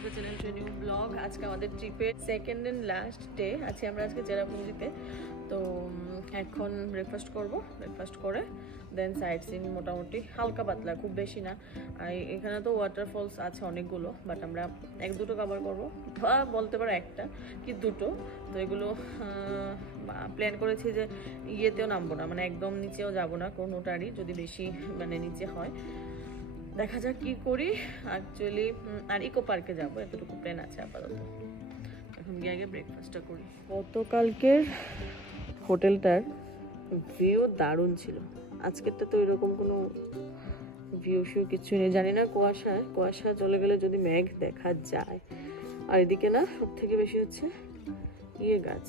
To the channel to new blog. আজকে আমাদের ট্রিপের সেকেন্ড এন্ড লাস্ট ডে আছে। আমরা আজকে চেরাপুঞ্জিতে। তো এখন ব্রেকফাস্ট করব, ব্রেকফাস্ট করে দেন সাইট সিন মোটামুটি হালকা পাতলা, খুব বেশি না। আর এখানে তো ওয়াটারফলস আছে অনেকগুলো, বাট আমরা এক দুটো কভার করবো, বা বলতে পারো একটা কি দুটো। তো এগুলো প্ল্যান করেছি যে ইয়েতেও নামবো না, মানে একদম নিচেও যাব না কোনোটারই, যদি বেশি মানে নিচে হয়। দেখা যাক কি করি অ্যাকচুয়ালি। আর ইকো পার্কে যাবো, এতটুকু প্ল্যান আছে আপাতত। এখন গিয়ে আগে ব্রেকফাস্টটা করি। গতকালকের হোটেলটার ভিউ দারুণ ছিল, আজকেরটা তো এরকম কোনো ভিউ শিউ কিছু নেই। জানি না কুয়াশা চলে গেলে যদি মেঘ দেখা যায়। আর এদিকে না সব থেকে বেশি হচ্ছে ইয়ে গাছ,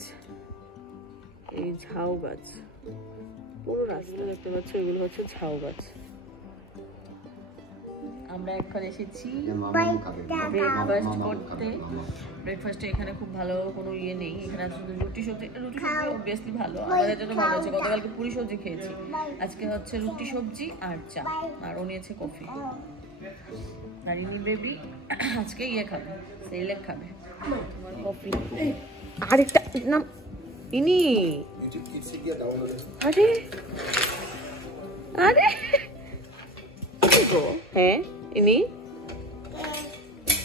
এই ঝাউ গাছ, পুরো রাস্তা দেখতে পাচ্ছ, এগুলো হচ্ছে ঝাউ গাছ। আমরা এখন এসেছি ব্রেকফাস্ট করতে। ব্রেকফাস্টে এখানে খুব ভালো কোনো ইয়ে নেই, এখানে শুধু রুটি সবজি অবভিয়াসলি ভালো, আমাদের জন্য ভালো হচ্ছে। গতকালকে পুরি সবজি খেয়েছি, আজকে হচ্ছে রুটি সবজি আর চা, আর ও নিয়েছে কফি। আর ইনি বেবি আজকে ইয়ে খাবে, সেরেলাক খাবে। তোমার কফি আরেকটা নাম ইনি। আরে আরে হ্যাঁ ইনি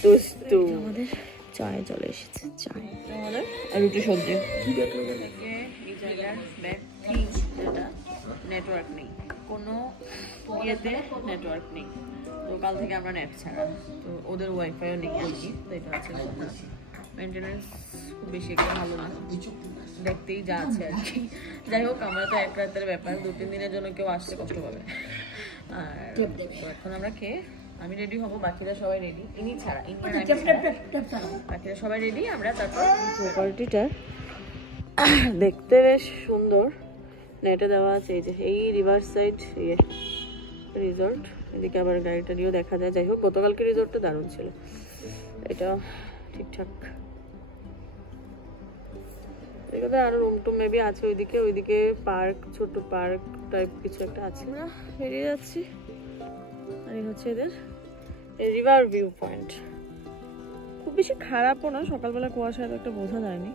দুষ্টু। আমাদের চায় চলে এসেছে, চায় আমাদের রুটি সবজি। এই জায়গার ব্যাড থিং যেটা, নেটওয়ার্ক নেই, কোনো ইয়েতে নেটওয়ার্ক নেই। তো কাল থেকে আমরা নেট ছাড়া, তো ওদের ওয়াইফাইও নেই আর কি। তো এটা হচ্ছে মেনটেন্যান্স খুব বেশি একটা ভালো না, দেখতেই যা আছে আর কি। যাই হোক, আমরা তো এক রাতের ব্যাপার, 2-3 দিনের জন্য কেউ আসতে কষ্ট পাবে। আর এখন আমরা খেয়ে আমি রেডি হবো, বাকিরা সবাই রেডি, ইনি ছাড়া, বাকিরা সবাই রেডি। আমরা তারপর প্রপার্টিটা দেখতে বেশ সুন্দর, নেটে দেওয়া আছে। এই যে এই রিভার সাইড ইয়ে রিসর্ট, এদিকে আবার গাড়িটারিও দেখা যায়। যাই হোক, গতকালকে রিসর্টটা দারুণ ছিল, এটা ঠিকঠাক। এখানে আরো রুম টুম মেবি আছে ওইদিকে পার্ক, ছোট পার্ক টাইপ কিছু একটা আছে। আমরা বেরিয়ে যাচ্ছি, আর এই হচ্ছে এদের রিভার ভিউ পয়েন্ট। খুব বেশি খারাপও না, সকালবেলা কুয়াশা এত একটা বোঝা যায়নি।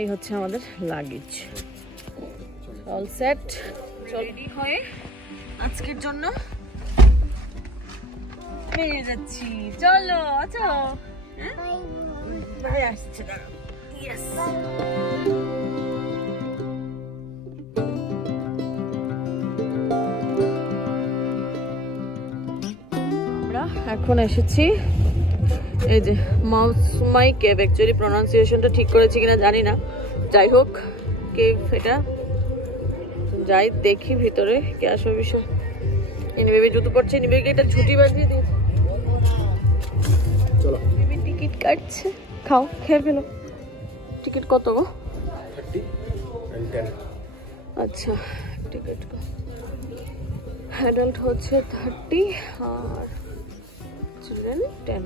এই হচ্ছে আমাদের লাগেজ, অল সেট, রেডি হয়ে আজকের জন্য বেরিয়ে যাচ্ছি। চলো আচ্ছা, ভাই আসছে, দাঁড়াও। ইয়েস, আমরা এখন এসেছি এই যে মাউসমাই কেভ। অ্যাকচুয়ালি প্রনাউন্সিয়েশনটা ঠিক করেছি কিনা জানি না, যাই হোক কেভ এটা। যাই দেখি ভিতরে কে আসবে বিষয়। ইনি বেবি জুতো পড়ছে, ইনি বেবিকে একটা ছুটি বাজিয়ে দিয়েছে। চলো, বেবি টিকিট কাটছে, খাও, খেয়ে ফেলো। টিকিট কত গো? 30 and 10। আচ্ছা, টিকিট অ্যাডাল্ট হচ্ছে 30 আর চিলড্রেন 10।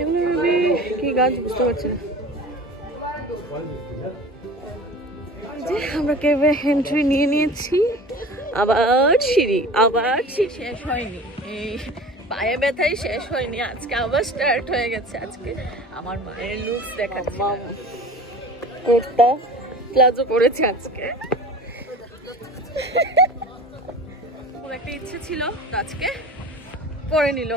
এগুলো বেবি কি গাছ বুঝতে পারছি না। যে আমরা কেভে এন্ট্রি নিয়ে নিয়েছি, আবার সিঁড়ি শেষ হয়নি, এই পায়ে ব্যথাই শেষ হয়নি, আজকে আবার স্টার্ট হয়ে গেছে। আজকে আমার মায়ের লুকস দেখাচ্ছি, কুর্তা প্লাজো পরেছে আজকে। খুব একটা ইচ্ছে ছিল, তো আজকে পরে নিল।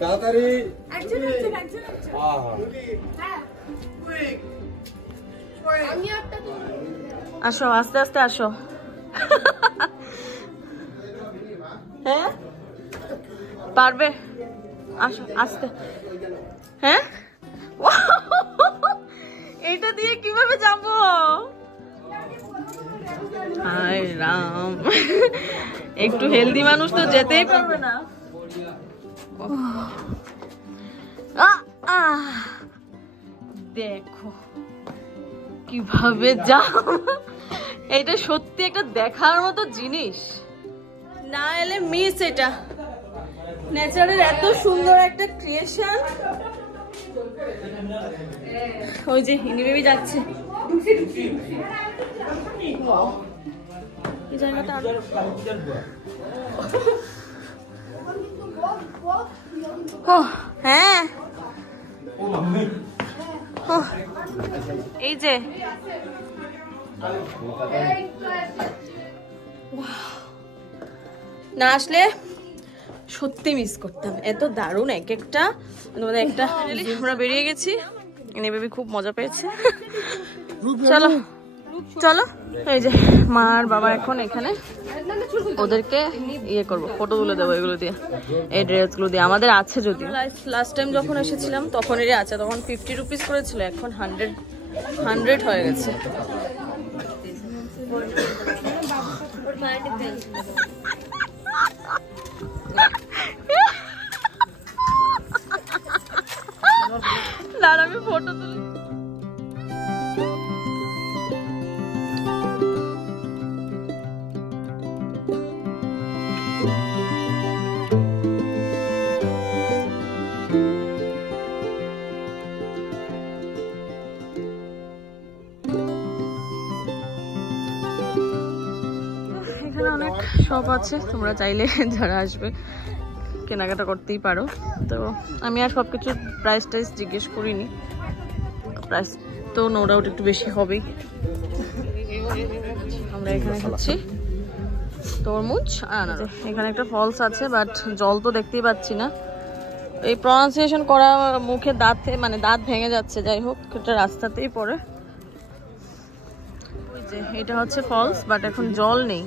তাড়াতাড়ি আসো, আস্তে আস্তে আসো। হ্যাঁ পারবে, আসো আস্তে। হ্যাঁ এটা দিয়ে কিভাবে যাবো? হায় রাম, একটু হেলদি মানুষ তো যেতেই পারবে না। দেখো কিভাবে যাও, এটা সত্যি একটা দেখার মতো জিনিস, না এলে মিস। এটা নেচারের এত সুন্দর একটা ক্রিয়েশন। ওই যে হিনি বেবি যাচ্ছে। এই জায়গাটা হ্যাঁ এই যে না আসলে সত্যি মিস করতাম, এত দারুণ এক একটা। একটা আমরা বেরিয়ে গেছি, এনে বেবি খুব মজা পেয়েছে। চলো চলো, এই যে মা আর বাবা এখন এখানে, ওদেরকে ইয়ে করবো, ফটো তুলে দেবো এগুলো দিয়ে, এই ড্রেসগুলো দিয়ে। আমাদের আছে যদিও, লাস্ট টাইম যখন এসেছিলাম তখন এরই আছে, তখন 50 রুপিস করেছিল, এখন 100 হয়ে গেছে। দাঁড়া আমি ফটো তুলি। এখানে অনেক শপ আছে, তোমরা চাইলে যারা আসবে কেনাকাটা করতেই পারো। তো আমি আর সবকিছু প্রাইস টাইস জিজ্ঞেস করিনি, প্রাইস তো নো ডাউট একটু বেশি হবেই। আমরা এখানে খাচ্ছি তরমুজ আনারস। এখানে একটা ফলস আছে, বাট জল তো দেখতেই পাচ্ছি না। এই প্রনাউন্সিয়েশন করা মুখে দাঁতে মানে দাঁত ভেঙে যাচ্ছে। যাই হোক, এটা রাস্তাতেই পড়ে। ওই যে এটা হচ্ছে ফলস, বাট এখন জল নেই।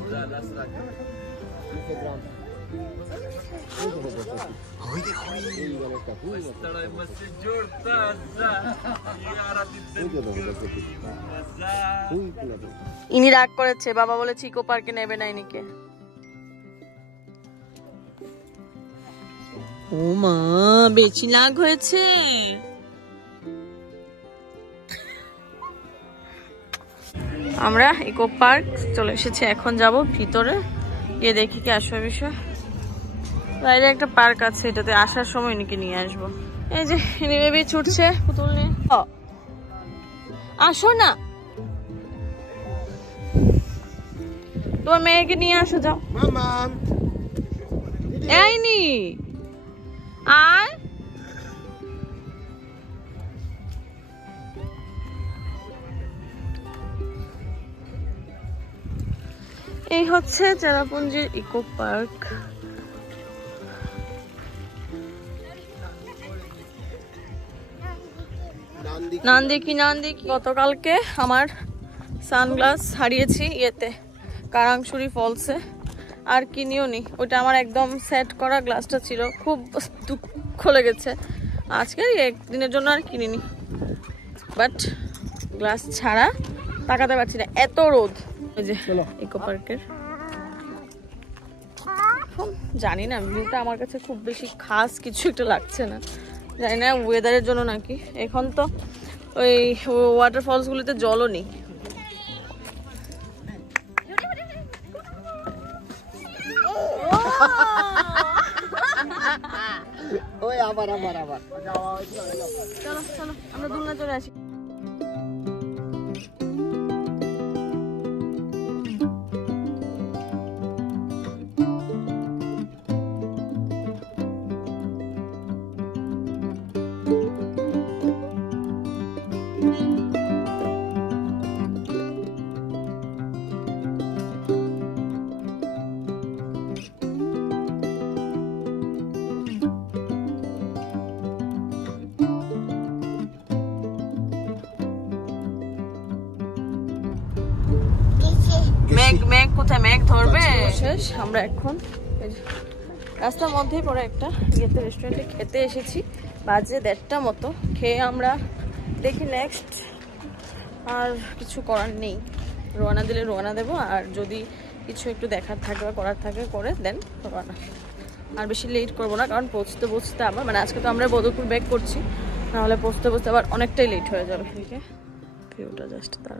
ইনি রাগ করেছে, বাবা বলেছে ইকো পার্কে নেবে না ইনিকে। ও মা, বেশি রাগ হয়েছে। আমরা ইকো পার্ক চলে এসেছি, এখন যাব ভিতরে গিয়ে দেখি কি আসবে বিষয়। বাইরে একটা পার্ক আছে, এটাতে আসার সময় নাকি নিয়ে আসবো। এই যে বেবি ছুটছে পুতুল নিয়ে। আসো না, তোমার মেয়েকে নিয়ে আসো, যাও। এইনি আর এই হচ্ছে চেরাপুঞ্জির ইকো পার্ক। নান্দিকি গতকালকে আমার সানগ্লাস হারিয়েছি ইয়েতে, কারাংশুরি ফলসে, আর কিনিও নি। ওটা আমার একদম সেট করা গ্লাসটা ছিল, খুব দুঃখ লেগেছে। আজকে একদিনের জন্য আর কিনিনি, বাট গ্লাস ছাড়া তাকাতে পারছি না, এত রোদ। ওই যে ইকো পার্কের, জানি না ভিউটা আমার কাছে খুব বেশি খাস কিছু একটা লাগছে না, জানি না ওয়েদারের জন্য নাকি। এখন তো ওই ওয়াটারফলস গুলিতে জলও নেই। চলো চলো আমরা দুলনা চলে আসি। মেঘ কোথায়, মেঘ ধরবে। শেষ, আমরা এখন রাস্তার মধ্যেই পড়ে একটা ইয়েতে রেস্টুরেন্টে খেতে এসেছি, বাজে 1:30 মতো। খেয়ে আমরা দেখি নেক্সট আর কিছু করার নেই, রওনা দিলে রওনা দেবো, আর যদি কিছু একটু দেখার থাকে বা করার থাকে করে দেন রওনা। আর বেশি লেট করবো না, কারণ পৌঁছতে আবার মানে আজকে তো আমরা বদরপুর ব্যাক করছি, নাহলে পৌঁছতে আবার অনেকটাই লেট হয়ে যাবে। ঠিক আছে, ভিউটা জাস্ট তার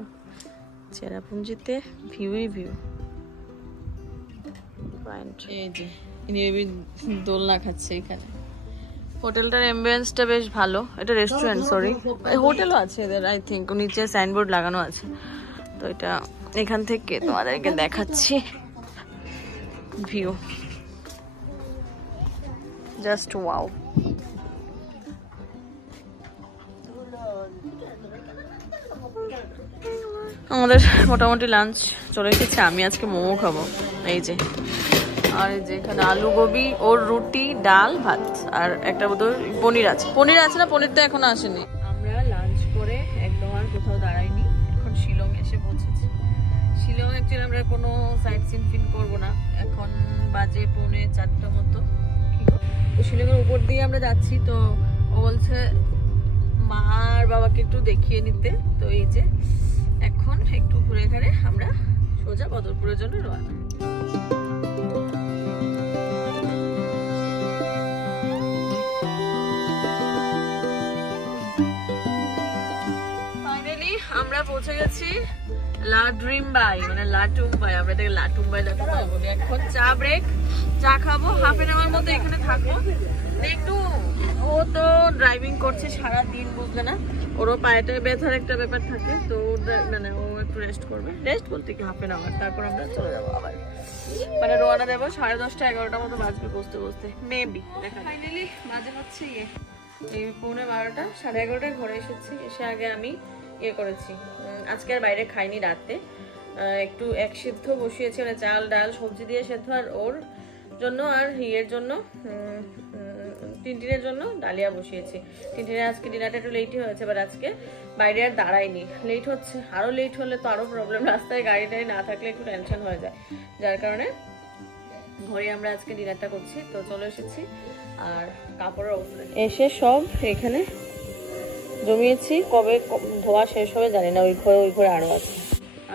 চেরাপুঞ্জিতে ভিউই ভিউ। এই যে বেবি দোলনা খাচ্ছে এখানে। হোটেলটার অ্যাম্বিয়েন্সটা বেশ ভালো। এটা রেস্টুরেন্ট, সরি হোটেলও আছে এদের, আই থিঙ্ক নিচে সাইনবোর্ড লাগানো আছে। তো এটা এখান থেকে তোমাদেরকে দেখাচ্ছি ভিউ, জাস্ট ওয়াও। আমাদের মোটামুটি লাঞ্চ চলে এসেছে। আমি আজকে মোমো খাবো, এই যে। আর এই যে এখানে আলু গোবি, ওর রুটি, ডাল, ভাত, আর একটা বোধহয় পনির আছে। পনির আছে না? পনিরটা এখনো আসেনি। আমরা লাঞ্চ করে একদম আর কোথাও দাঁড়াইনি, এখন শিলং এসে পৌঁছেছি। শিলং অ্যাকচুয়ালি আমরা কোনো সাইট সিন ফিন করবো না, এখন বাজে 4:45 মতো। তো শিলংয়ের উপর দিয়ে আমরা যাচ্ছি, তো ও বলছে মা আর বাবাকে একটু দেখিয়ে নিতে। তো এই যে এখন একটু ঘুরে ঘুরে আমরা সোজা বদরপুরের জন্য রওনা। ফাইনালি আমরা পৌঁছে গেছি লাড্রিমবাই, মানে লাটুমবাই। আমরা এটাকে লাটুমবাই লাটুমবাই বলি। এখন চা ব্রেক, চা খাবো, হাফ এন আওয়ার মতো এখানে থাকবো। একটু ও তো ড্রাইভিং করছে সারা দিন, বুঝলে না, ওরও পায়েতে ব্যথার একটা ব্যাপার থাকে। তো মানে ও একটু রেস্ট করবে, রেস্ট বলতে কি হাফ এন আওয়ার, তারপর আমরা চলে যাবো আবার, মানে রওনা দেবো 10:30 11টা মতো বাজবে বসতে বসতে মেবি। দেখা ফাইনালি বাজে হচ্ছে এই 11:15, 11:30 ঘরে এসেছি। এসে আগে আমি করেছি, আজকে আর বাইরে খাইনি রাতে, একটু এক সিদ্ধ বসিয়েছি, মানে চাল ডাল সবজি দিয়ে সেদ্ধ, আর ওর জন্য আর হিয়ের জন্য টিনটিনের জন্য ডালিয়া বসিয়েছি। টিনটিনের আজকে ডিনারটা একটু লেটই হয়েছে, বাট আজকে বাইরে আর দাঁড়াইনি, লেট হচ্ছে। আরও লেট হলে তো আরও প্রবলেম, রাস্তায় গাড়ি টাড়ি না থাকলে একটু টেনশন হয়ে যায়, যার কারণে ঘরে আমরা আজকে ডিনারটা করছি। তো চলে এসেছি, আর কাপড়ের অবস্থা এসে সব এখানে জমিয়েছি, কবে ধোয়া শেষ হবে জানি না, ওই ঘরে আরও আছে।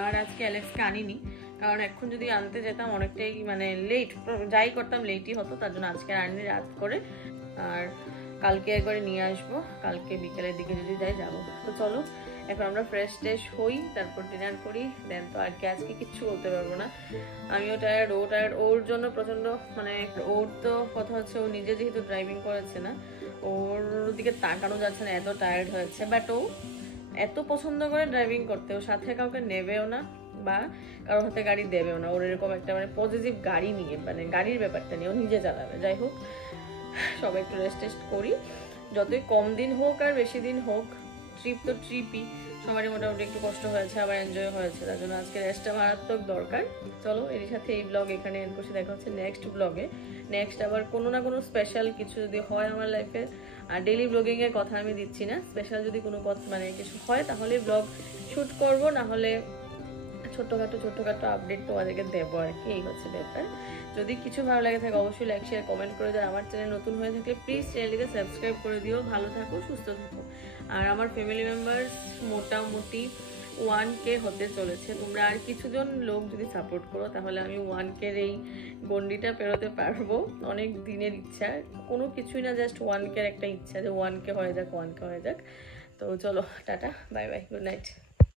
আর আজকে অ্যালেক্সকে আনিনি, কারণ এখন যদি আনতে যেতাম অনেকটাই মানে লেট, যাই করতাম লেটই হতো, তার জন্য আজকে আনিনি, রাত করে। আর কালকে একবারে নিয়ে আসবো, কালকে বিকেলের দিকে যদি যাই যাবো। তো চলো এখন আমরা ফ্রেশ ট্রেশ হই, তারপর ডিনার করি, দেন তো আর কি আজকে কিচ্ছু বলতে পারবো না। আমিও টায়ার্ড, ও টায়ার্ড, ওর জন্য প্রচন্ড, মানে ওর তো কথা হচ্ছে ও নিজে যেহেতু ড্রাইভিং করেছে না, ওর দিকে তাকানো যাচ্ছে না, এত টায়ার্ড হয়েছে। বাট ও এত পছন্দ করে ড্রাইভিং করতে, ওর সাথে কাউকে নেবেও না বা কারোর হাতে গাড়ি দেবেও না। ওর এরকম একটা মানে পজিটিভ গাড়ি নিয়ে, মানে গাড়ির ব্যাপারটা নিয়ে ও নিজে চালাবে। যাই হোক, সবাই একটু রেস্ট টেস্ট করি, যতই কম দিন হোক আর বেশি দিন হোক, ট্রিপ তো ট্রিপই, সবারই মোটামুটি একটু কষ্ট হয়েছে, আবার এনজয় হয়েছে, তার জন্য আজকে রেস্টটা মারাত্মক দরকার। চলো এর সাথে এই ব্লগ এখানে এন্ড করছি, দেখা হচ্ছে নেক্সট ব্লগে। নেক্সট আবার কোনো না কোনো স্পেশাল কিছু যদি হয় আমার লাইফে, আর ডেইলি ব্লগিংয়ের কথা আমি দিচ্ছি না, স্পেশাল যদি কোনো মানে কিছু হয় তাহলে ব্লগ শ্যুট করবো, না হলে ছোট্টখাটো আপডেট তোমাদেরকে দেবো আর কি, এই হচ্ছে ব্যাপার। যদি কিছু ভালো লাগে থাকে অবশ্যই লাইক শেয়ার কমেন্ট করে দাও। আমার চ্যানেল নতুন হয়ে থাকলে প্লিজ চ্যানেলটিকে সাবস্ক্রাইব করে দিও। ভালো থাকো, সুস্থ থাকো। আর আমার ফ্যামিলি মেম্বার্স মোটামুটি 1K হতে চলেছে। তোমরা আর কিছুজন লোক যদি সাপোর্ট করো তাহলে আমি 1K-র এই গন্ডিটা পেরোতে পারবো। অনেক দিনের ইচ্ছা, কোনো কিছুই না, জাস্ট 1K-র একটা ইচ্ছা যে 1K হয়ে যাক, 1K হয়ে যাক। তো চলো tata, bye bye, good night.